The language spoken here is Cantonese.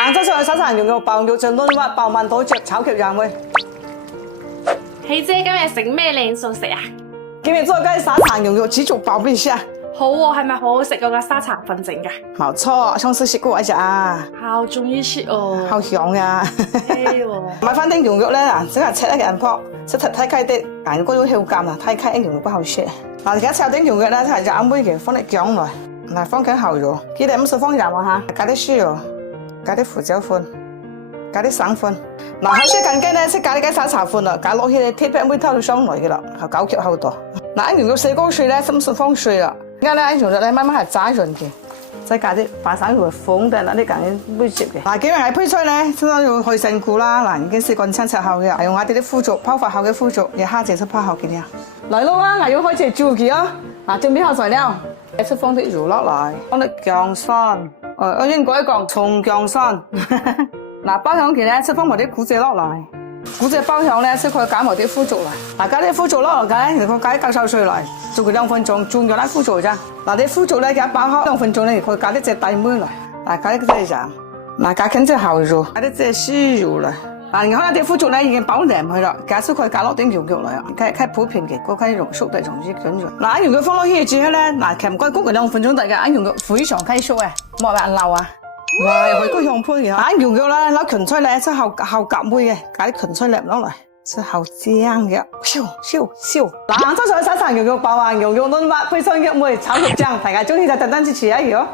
揚州菜沙茶牛肉爆肉就嫩滑爆萬島雀炒腳羊味。希姐今日食咩靚餸食啊？今日做嘅沙茶牛肉雞肉爆俾你食。好喎，係咪好好食嗰個沙茶粉整㗎？冇錯，上次食過一隻啊，好中意食哦，好香啊！係喎。買翻啲牛肉咧，嗱，即係切一個人泡，切太開啲，但嗰種口感啊，太開啲牛肉不好食。嗱，而家切啲牛肉咧，係就啱杯嘅，放啲薑來，嗱，放緊後肉，記得唔使放鹽啊嚇，加啲豉油，加啲胡椒粉，加啲生粉。嗱，後水近雞咧，識加啲雞沙茶粉啦，加落去咧，鐵板妹偷到上來嘅啦，係九腳好多。嗱，牛肉四個水咧，唔使放水啊。而家咧，牛肉咧慢慢係炸潤嘅，再加啲白生魚粉定嗱啲咁嘅杯接嘅。嗱，幾樣係配菜咧，先要去成菇啦。嗱，已經試過清切好嘅，係用下啲腐竹泡發後嘅腐竹，而蝦就出泡後嘅啦。嚟咯啊，我要開始煮嘅啊！嗱，準備好材料，先放啲肉落嚟，放啲薑蒜，我應該講葱薑蒜。嗱，包香期咧，先放埋啲古仔落嚟。古隻包香咧，先可以加埋啲腐竹嚟。嗱，加啲腐竹落嚟，然後加啲芥菜碎嚟，做佢2分鐘，轉咗啲腐竹咋。嗱，啲腐竹咧，加爆香2分鐘咧，可以加啲隻大妹嚟。嗱，加啲隻啥？嗱，加緊隻後肉，加啲隻豉油嚟。嗱，然後啲腐竹咧已經爆涼去啦，加少佢加落啲牛肉嚟啊，開普遍嘅，嗰啲肉熟得容易滾咗。嗱，牛肉放落去之後咧，嗱，其實唔該焗佢2分鐘得嘅，牛肉非常開熟啊，冇話漏啊。哇！又係個香盤嘅，打牛肉啦，攞芹菜咧，即後夾妹嘅，加啲芹菜粒落嚟，即後醬嘅，燒。嗱，揚州菜沙茶牛肉爆啊，牛肉嫩滑，配上一枚炒肉醬，大家中意就特登支持一下。